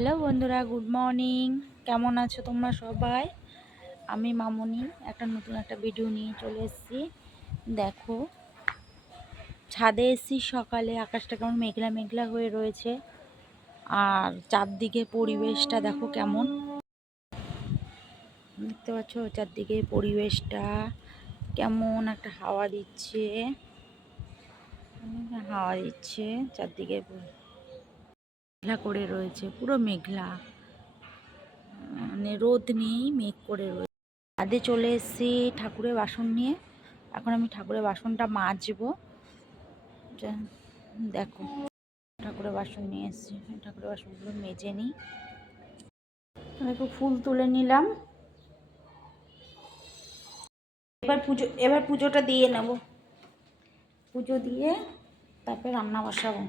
Hello বন্ধুরা, good morning. কেমন আছো তোমরা সবাই? আমি মামনি একটা নতুন একটা ভিডিও নিয়ে চলে এসেছি। দেখো, ছাদে এসেছি সকালে, আকাশটা কেমন মেঘলা মেঘলা হয়ে রয়েছে, আর চারদিকে পরিবেশটা দেখো কেমন। দেখতে পাচ্ছ চারদিকে পরিবেশটা কেমন, একটা হাওয়া দিচ্ছে, চারদিকে মেঘলা করে রয়েছে, পুরো মেঘলা, মানে রোদ নেই, মেঘ করে রয়েছে। ছাদে চলে এসেছি ঠাকুরের বাসন নিয়ে। এখন আমি ঠাকুরের বাসনটা মাজবো। দেখো, ঠাকুরের বাসন নিয়ে এসেছি, ঠাকুরের বাসনগুলো মেজে নিই। দেখো, ফুল তুলে নিলাম। এবার পুজোটা দিয়ে নেব। পুজো দিয়ে তারপরে রান্না বসাবো।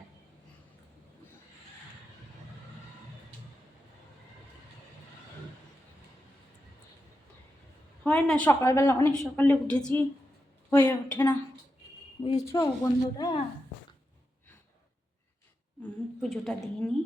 হয় না, সকালবেলা অনেক সকালে উঠেছি, হয়ে ওঠে না, বুঝেছো বন্ধুরা। পুজোটা দিয়ে নিই।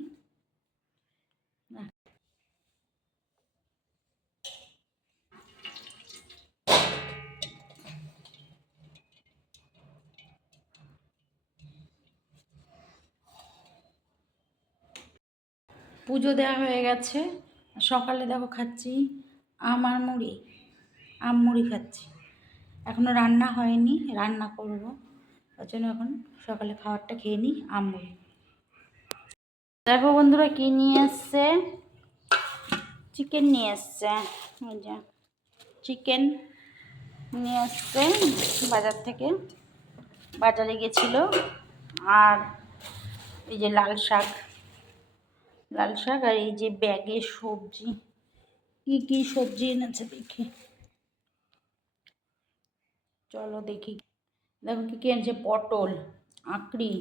পুজো দেওয়া হয়ে গেছে। সকালে দেখো খাচ্ছি আম মুড়ি খাচ্ছি। এখনও রান্না হয়নি, রান্না করবো, ওই জন্য এখন সকালে খাবারটা খেয়ে নিই, আম মুড়ি। দেখো বন্ধুরা, কি নিয়ে এসছে, চিকেন নিয়ে এসছে। ওই যে চিকেন নিয়ে এসছে বাজার থেকে, বাজারে গেছিলো। আর এই যে লাল শাক, আর এই যে ব্যাগে সবজি, কি কি সবজি এনেছে দেখি, চলো দেখি। দেখো কি কি এনেছে, পটল, আঁকড়ি,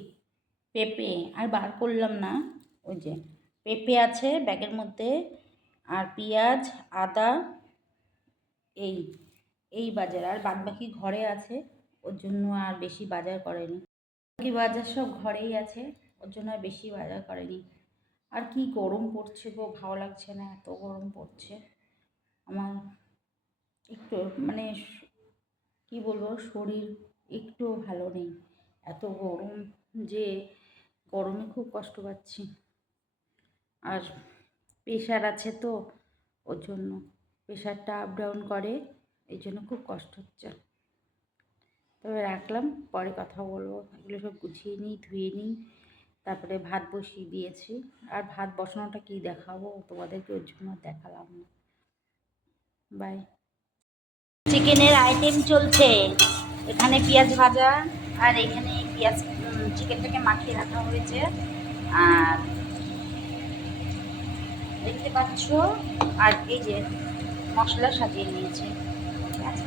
পেঁপে, আর বার করলাম না। ওই যে পেঁপে আছে ব্যাগের মধ্যে, আর পেঁয়াজ, আদা, এই এই বাজার, আর বাদ বাকি ঘরে আছে, ওর জন্য আর বেশি বাজার করেনি। বাকি বাজার সব ঘরেই আছে, ওর জন্য আর বেশি বাজার করেনি। আর কি গরম পড়ছে গো, ভালো লাগছে না, এত গরম পড়ছে। আমার একটু মানে কি বলবো, শরীর একটু ভালো নেই, এত গরম যে গরমে খুব কষ্ট পাচ্ছি। আর প্রেশার আছে তো, ওর জন্য প্রেশারটা আপ ডাউন করে, এই জন্য খুব কষ্ট হচ্ছে। তবে রাখলাম, পরে কথা বলবো। এগুলো সব গুছিয়ে নিই, ধুয়ে নিই, তারপরে ভাত বসিয়ে দিয়েছি। আর ভাত বসানোটা কি দেখাবো তোমাদেরকে, ওর জন্য দেখালাম না। বাই। চিকেনের আইটেম চলছে এখানে, পেঁয়াজ ভাজা, আর এখানে পেঁয়াজ চিকেনটাকে মাখিয়ে রাখা হয়েছে। আর দেখতে পাচ্ছ, আর এই যে মশলা সাজিয়ে নিয়েছি। ঠিক আছে,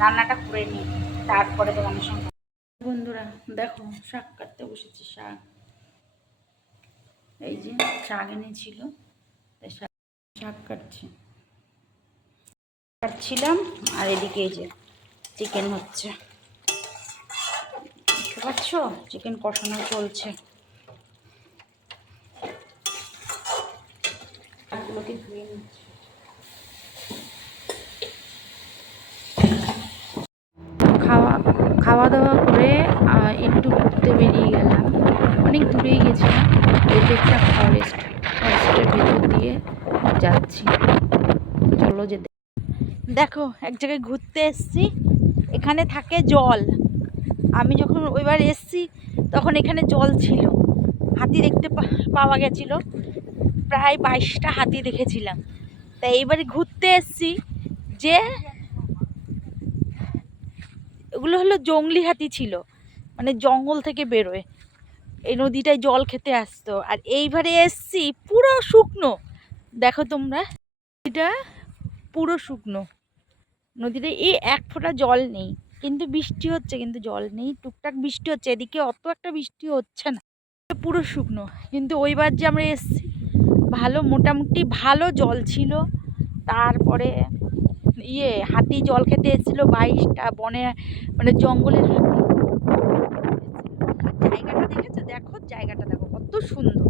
রান্নাটা করে নিই, তারপরে তোমাদের সঙ্গে। বন্ধুরা দেখো, শাক কাটতে বসেছি। এই যে শাক এনেছিল, তাই শাক কাটছিলাম। আর এদিকে এই যে চিকেন হচ্ছে, দেখতে পাচ্ছ, চিকেন কষানো চলছে। শাকগুলোকে ধুয়ে নিচ্ছি। খাওয়া দাওয়া করে একটু ঘুরতে বেরিয়ে গেলাম, অনেক দূরেই গেছিলাম। এটা একটা ফরেস্টের ভেতর দিয়ে যাচ্ছি, চলো যেতে। দেখো, এক জায়গায় ঘুরতে এসছি, এখানে থাকে জল। আমি যখন ওইবার এসছি তখন এখানে জল ছিল, হাতি দেখতে পাওয়া গেছিলো, প্রায় 22টা হাতি দেখেছিলাম। তাই এইবারে ঘুরতে এসছি, যে এগুলো হলো জংলি হাতি ছিল, মানে জঙ্গল থেকে বেরোয়, এই নদীটায় জল খেতে আসতো। আর এইবারে এসছি পুরো শুকনো, দেখো তোমরা, নদীটা পুরো শুকনো, নদীতে এই এক ফোঁটা জল নেই, কিন্তু বৃষ্টি হচ্ছে, কিন্তু জল নেই, টুকটাক বৃষ্টি হচ্ছে, এদিকে অত একটা বৃষ্টি হচ্ছে না, পুরো শুকনো। কিন্তু ওইবার যে আমরা এসছি, ভালো মোটামুটি ভালো জল ছিল। তারপরে হাতি জল খেতে এসেছিল 22টা, বনে মানে জঙ্গলের হাতি। জায়গাটা দেখেছো, দেখো জায়গাটা দেখো কত সুন্দর,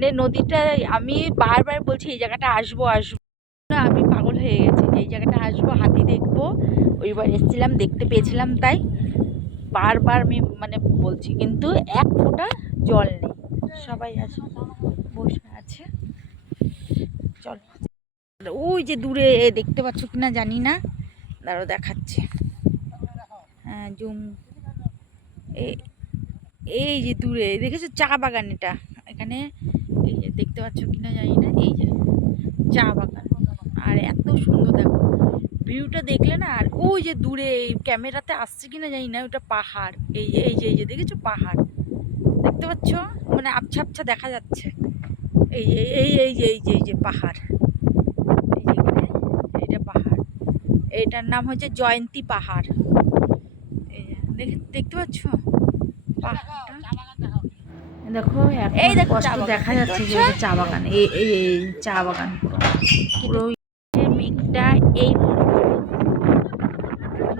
মানে নদীটা আমি বারবার বলছি এই জায়গাটা আসবো আসবো না, আমি পাগল হয়ে গেছি যে এই জায়গাটা আসবো, হাতি দেখবো। ওইবার এসেছিলাম, দেখতে পেয়েছিলাম, তাই বারবার আমি মানে বলছি, কিন্তু এক ফোঁটা জল নেই। সবাই আছে, বসে আছে। চল, ওই যে দূরে দেখতে পাচ্ছ কিনা জানি না, দাঁড়াও দেখাচ্ছে। হ্যাঁ, জুম। এই যে দূরে দেখেছো চা বাগান, এটা এখানে এই যে দেখতে পাচ্ছ কিনা জানি না, এই যে চা বাগান। আর এত সুন্দর দেখো ভিউটা, দেখলে না। আর ওই যে দূরে ক্যামেরাতে আসছে কিনা জানি না, ওটা পাহাড়। এই যে দেখেছো পাহাড়, দেখতে পাচ্ছ, মানে আবছা আবছা দেখা যাচ্ছে। এই যে পাহাড়, এই যে এখানে এইটা পাহাড়, এইটার নাম হচ্ছে জয়ন্তী পাহাড়। এই যে দেখতে পাচ্ছ পাহাড়টা, দেখো এই দেখো স্পষ্ট দেখা যাচ্ছে যে চা বাগান। এই চা বাগান পুরো মেঘটা এই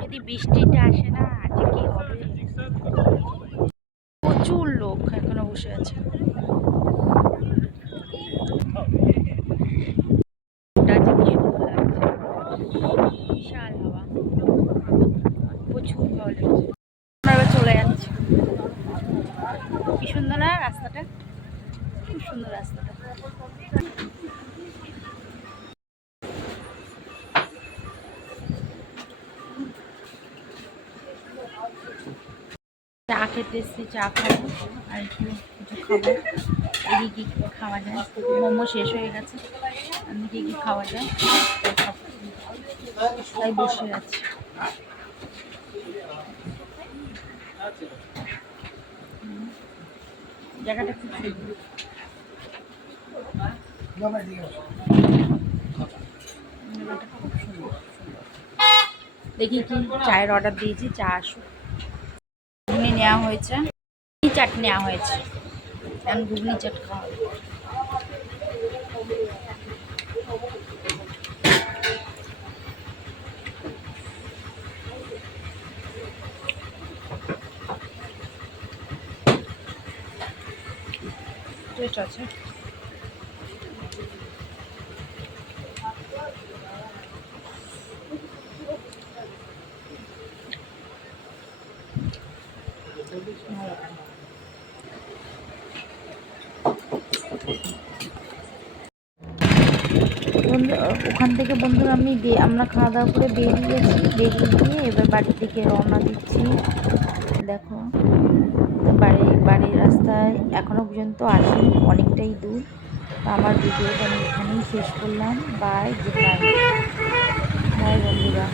যদি বৃষ্টিটা আসে না, আজকে কি হবে। প্রচুর লোক এখনো বসে আছে। বিশাল হাওয়া, প্রচুর ভালো লাগছে। আমরা এবার চলে যাচ্ছি। কি সুন্দর না রাস্তাটা, খুব সুন্দর রাস্তাটা। চা খেতে এসেছি, চা খাবো আর একটু কিছু খাবো। এদিকে কী খাওয়া যায়, মোমো শেষ হয়ে গেছে, এদিকে কী খাওয়া যায় তাই বসে আছি। জায়গাটা খুব সুন্দর। দেখি কি চায়ের অর্ডার দিয়েছি, চা আসুক। ঘুগনি নেওয়া হয়েছে, চাট নেওয়া হয়েছে, এখন ঘুগনি চাট খাওয়া হবে। টেস্ট আছে। ওখান থেকে বন্ধুরা আমরা খাওয়া দাওয়া করে বেরিয়ে গেছি, বেরিয়ে গিয়ে এবার বাড়ির দিকে রওনা দিচ্ছি। দেখো বাড়ির রাস্তায় এখনো পর্যন্ত আসিনি, অনেকটাই দূর। তো আমার ভিডিওটা আমি এখানেই শেষ করলাম। বাই, গুড নাইট, বাই বন্ধুরা।